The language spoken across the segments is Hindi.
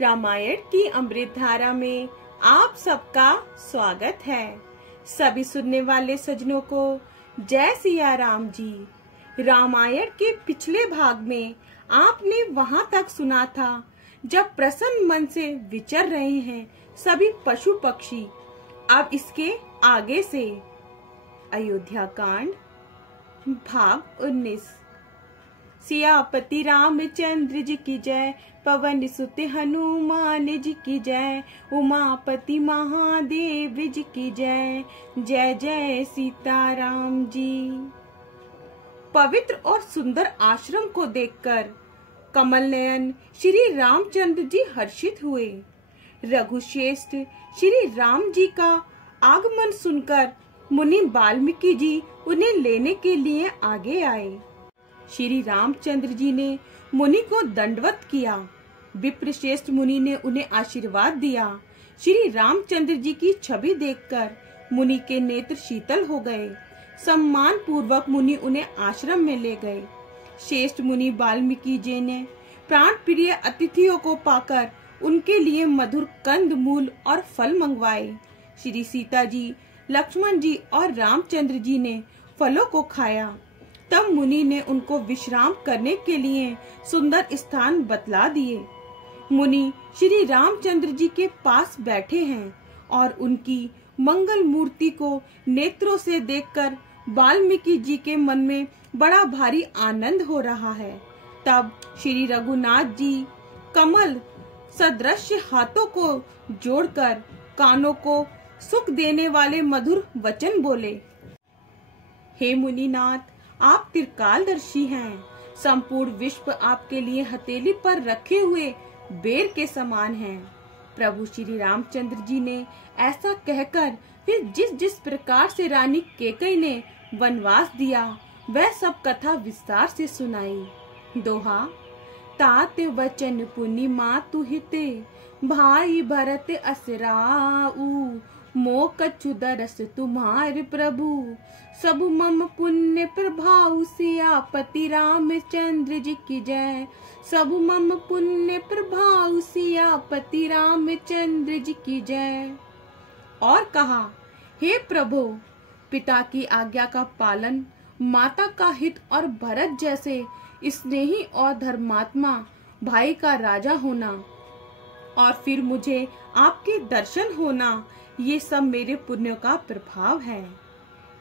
रामायण की अमृत धारा में आप सबका स्वागत है। सभी सुनने वाले सज्जनों को जय सिया राम जी। रामायण के पिछले भाग में आपने वहां तक सुना था जब प्रसन्न मन से विचर रहे हैं सभी पशु पक्षी। अब इसके आगे से अयोध्या कांड भाग 19। सियापति रामचंद्र जी की जय, पवन सुत हनुमान जी की जय, उमापति महादेव जी की जय, जय जय सीताराम जी। पवित्र और सुंदर आश्रम को देखकर कमल नयन श्री रामचंद्र जी हर्षित हुए। रघुश्रेष्ठ श्री राम जी का आगमन सुनकर मुनि वाल्मीकि जी उन्हें लेने के लिए आगे आए। श्री रामचंद्र जी ने मुनि को दंडवत किया। विप्रश्रेष्ठ मुनि ने उन्हें आशीर्वाद दिया। श्री रामचंद्र जी की छवि देखकर मुनि के नेत्र शीतल हो गए। सम्मान पूर्वक मुनि उन्हें आश्रम में ले गए। श्रेष्ठ मुनि वाल्मीकि जी ने प्राण प्रिय अतिथियों को पाकर उनके लिए मधुर कंद मूल और फल मंगवाए। श्री सीता जी, लक्ष्मण जी और रामचंद्र जी ने फलों को खाया। तब मुनि ने उनको विश्राम करने के लिए सुंदर स्थान बतला दिए। मुनि श्री रामचंद्र जी के पास बैठे हैं और उनकी मंगल मूर्ति को नेत्रों से देखकर वाल्मीकि जी के मन में बड़ा भारी आनंद हो रहा है। तब श्री रघुनाथ जी कमल सदृश हाथों को जोड़कर कानों को सुख देने वाले मधुर वचन बोले। हे मुनिनाथ, आप त्रिकालदर्शी हैं। संपूर्ण विश्व आपके लिए हथेली पर रखे हुए बेर के समान हैं। प्रभु श्री रामचंद्र जी ने ऐसा कहकर फिर जिस जिस प्रकार से रानी कैकेयी ने वनवास दिया वह सब कथा विस्तार से सुनाई। दोहा, तात वचन पुनि मातु हिते, भाई भरत असराऊ, मो कछु दरस तुम्हारे प्रभु, सब मम पुण्य प्रभाव, सियापति रामचंद्र जी की जय, सब मम पुण्य प्रभाव, सियापति रामचंद्र जी की जय। और कहा, हे प्रभु, पिता की आज्ञा का पालन, माता का हित और भरत जैसे स्नेही और धर्मात्मा भाई का राजा होना और फिर मुझे आपके दर्शन होना, ये सब मेरे पुण्य का प्रभाव है।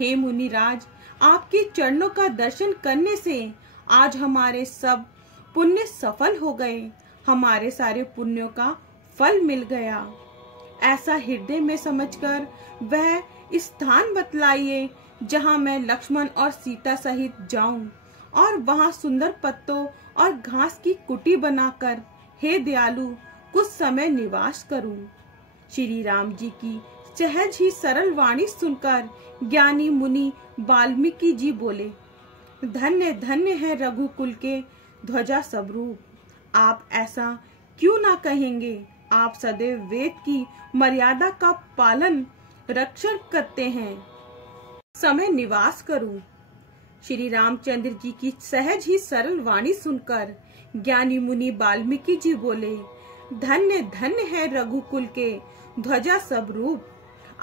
हे मुनिराज, आपके चरणों का दर्शन करने से आज हमारे सब पुण्य सफल हो गए। हमारे सारे पुण्यों का फल मिल गया। ऐसा हृदय में समझकर वह स्थान बतलाइए जहाँ मैं लक्ष्मण और सीता सहित जाऊं और वहाँ सुंदर पत्तों और घास की कुटी बनाकर हे दयालु कुछ समय निवास करूं। श्री राम जी की सहज ही सरल वाणी सुनकर ज्ञानी मुनि वाल्मीकि जी बोले, धन्य धन्य है रघुकुल के ध्वजा स्वरूप। आप ऐसा क्यों ना कहेंगे। आप सदैव वेद की मर्यादा का पालन रक्षण करते हैं। समय निवास करूं। श्री रामचंद्र जी की सहज ही सरल वाणी सुनकर ज्ञानी मुनि वाल्मीकि जी बोले, धन्य धन्य है रघुकुल के ध्वजा स्वरूप।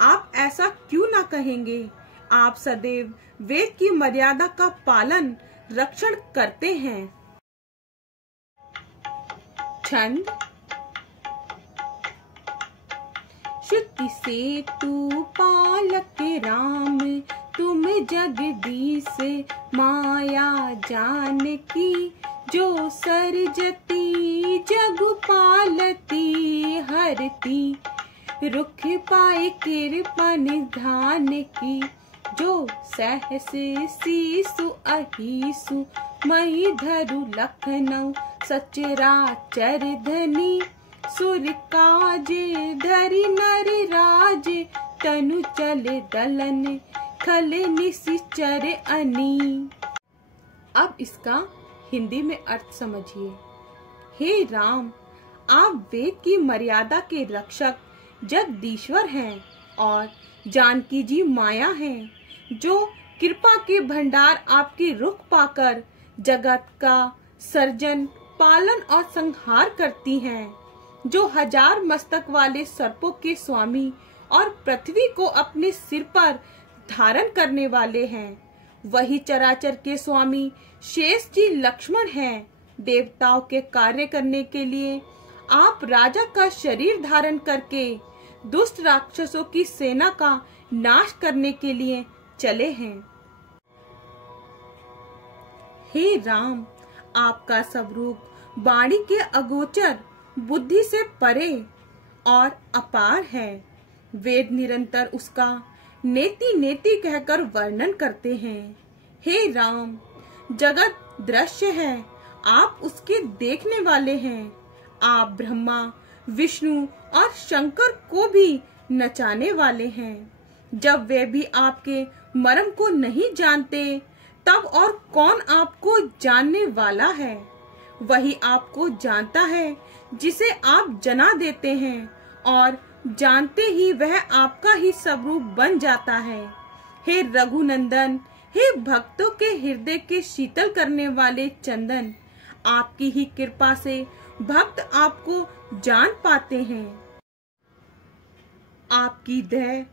आप ऐसा क्यों ना कहेंगे। आप सदैव वेद की मर्यादा का पालन रक्षण करते हैं। छंद। श्रुति से तू पालक राम, तुम जगदीश माया जान की, जो सरजती जग पालती हरती, रुख पाए कृपा निधान की, जो सहस सीसु अहिसु, मही धरु लखनऊ सचराचर धनी, सुर काज धरि नर राज, तनु चले दलन खल निशिचर अनी। अब इसका हिंदी में अर्थ समझिए। हे राम, आप वेद की मर्यादा के रक्षक जगदीश्वर हैं और जानकी जी माया हैं, जो कृपा के भंडार आपके रुख पाकर जगत का सर्जन, पालन और संहार करती हैं। जो 1000 मस्तक वाले सर्पों के स्वामी और पृथ्वी को अपने सिर पर धारण करने वाले हैं। वही चराचर के स्वामी शेष जी लक्ष्मण हैं। देवताओं के कार्य करने के लिए आप राजा का शरीर धारण करके दुष्ट राक्षसों की सेना का नाश करने के लिए चले हैं। हे राम, आपका स्वरूप वाणी के अगोचर, बुद्धि से परे और अपार है। वेद निरंतर उसका नेति नेति कहकर वर्णन करते हैं। हे राम, जगत दृश्य है, आप उसके देखने वाले हैं। आप ब्रह्मा, विष्णु और शंकर को भी नचाने वाले हैं। जब वे भी आपके मर्म को नहीं जानते, तब और कौन आपको जानने वाला है। वही आपको जानता है जिसे आप जना देते हैं, और जानते ही वह आपका ही स्वरूप बन जाता है। हे रघुनंदन, हे भक्तों के हृदय के शीतल करने वाले चंदन, आपकी ही कृपा से भक्त आपको जान पाते हैं। आपकी दया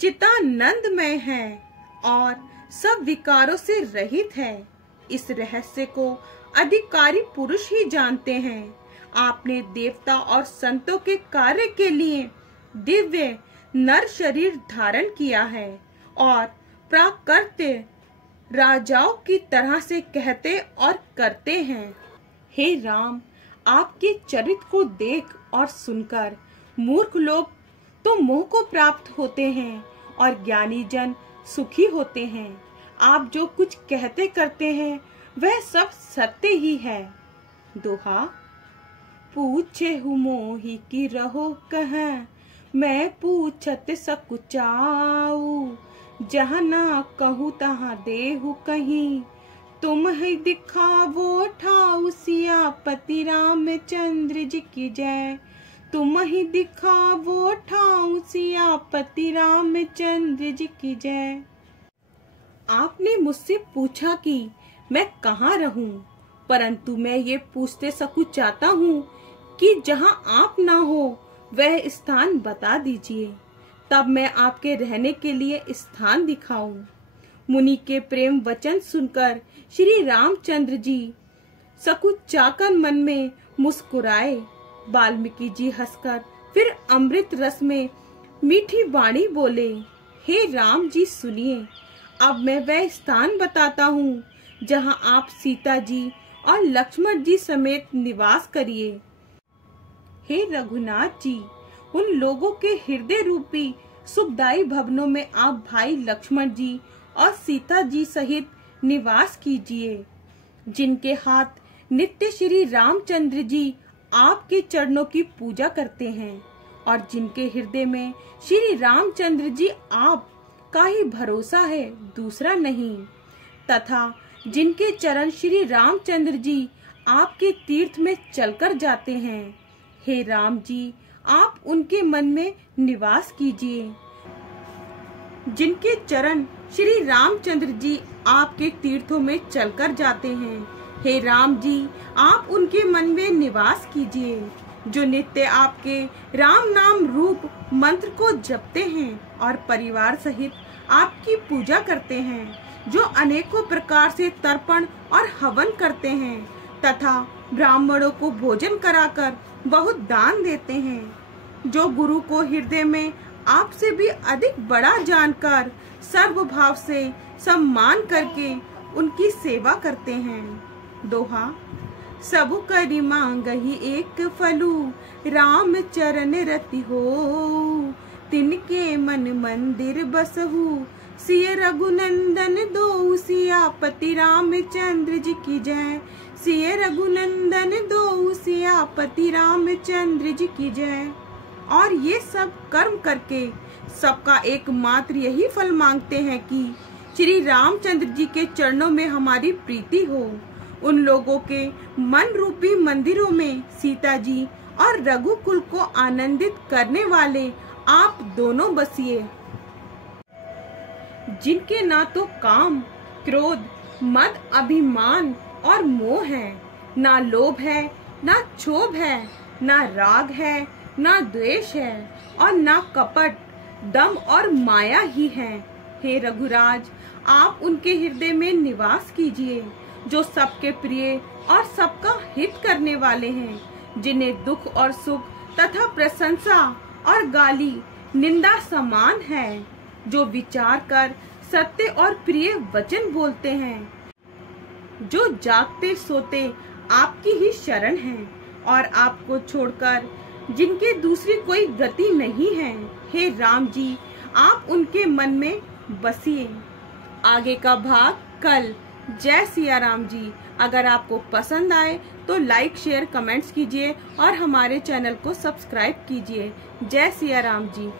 चितानंदमय है और सब विकारों से रहित है। इस रहस्य को अधिकारी पुरुष ही जानते हैं। आपने देवता और संतों के कार्य के लिए दिव्य नर शरीर धारण किया है और प्राकृत्य राजाओं की तरह से कहते और करते हैं। हे राम, आपके चरित्र को देख और सुनकर मूर्ख लोग तो मोह को प्राप्त होते हैं और ज्ञानी जन सुखी होते हैं। आप जो कुछ कहते करते हैं वह सब सत्य ही है। दोहा। पूछे हूँ मोहि की रहो कहाँ, मैं पूछत सकुचाऊ। जहाँ ना कहूँ तहाँ देहु कहीं, तुम ही दिखावो ठाऊ। सियापति रामचंद्र जी की जय, तुम ही दिखावो ठाऊ। सियापति रामचंद्र जी की जय। आपने मुझसे पूछा कि मैं कहाँ रहूं, परंतु मैं ये पूछते सकुचाता हूँ कि जहाँ आप ना हो वह स्थान बता दीजिए, तब मैं आपके रहने के लिए स्थान दिखाऊं। मुनि के प्रेम वचन सुनकर श्री रामचंद्र जी सकुचाकर मन में मुस्कुराए। वाल्मीकि जी हंसकर फिर अमृत रस में मीठी वाणी बोले, हे राम जी सुनिए, अब मैं वह स्थान बताता हूँ जहाँ आप सीता जी और लक्ष्मण जी समेत निवास करिए। हे रघुनाथ जी, उन लोगों के हृदय रूपी सुखदायी भवनों में आप भाई लक्ष्मण जी और सीता जी सहित निवास कीजिए, जिनके हाथ नित्य श्री रामचंद्र जी आपके चरणों की पूजा करते हैं और जिनके हृदय में श्री रामचंद्र जी आप का ही भरोसा है, दूसरा नहीं, तथा जिनके चरण श्री रामचंद्र जी आपके तीर्थ में चलकर जाते हैं। हे राम जी, आप उनके मन में निवास कीजिए। जिनके चरण श्री रामचंद्र जी आपके तीर्थों में चलकर जाते हैं, हे राम जी, आप उनके मन में निवास कीजिए। जो नित्य आपके राम नाम रूप मंत्र को जपते हैं और परिवार सहित आपकी पूजा करते हैं, जो अनेकों प्रकार से तर्पण और हवन करते हैं तथा ब्राह्मणों को भोजन कराकर बहुत दान देते हैं, जो गुरु को हृदय में आपसे भी अधिक बड़ा जानकर सर्वभाव से सम्मान करके उनकी सेवा करते हैं। दोहा। सबु करि मांगहि एक फलू, राम चरण रति हो। तिनके मन मंदिर बसहु, सिय रघुनंदन दो। सियापति रामचंद्र जी की जय, सिय रघुनंदन दो। सियापति रामचंद्र जी की जय। और ये सब कर्म करके सबका एकमात्र यही फल मांगते हैं कि श्री रामचंद्र जी के चरणों में हमारी प्रीति हो। उन लोगों के मन रूपी मंदिरों में सीता जी और रघुकुल को आनंदित करने वाले आप दोनों बसिए, जिनके ना तो काम, क्रोध, मद, अभिमान और मोह है, ना लोभ है, ना क्षोभ है, ना राग है, ना द्वेष है और ना कपट, दम और माया ही है। हे रघुराज, आप उनके हृदय में निवास कीजिए जो सबके प्रिय और सबका हित करने वाले हैं, जिन्हें दुख और सुख तथा प्रशंसा और गाली निंदा समान है, जो विचार कर सत्य और प्रिय वचन बोलते हैं, जो जागते सोते आपकी ही शरण है और आपको छोड़कर जिनके दूसरी कोई गति नहीं है। हे राम जी, आप उनके मन में बसिए। आगे का भाग कल। जय सिया राम जी। अगर आपको पसंद आए तो लाइक, शेयर, कमेंट्स कीजिए और हमारे चैनल को सब्सक्राइब कीजिए। जय सिया राम जी।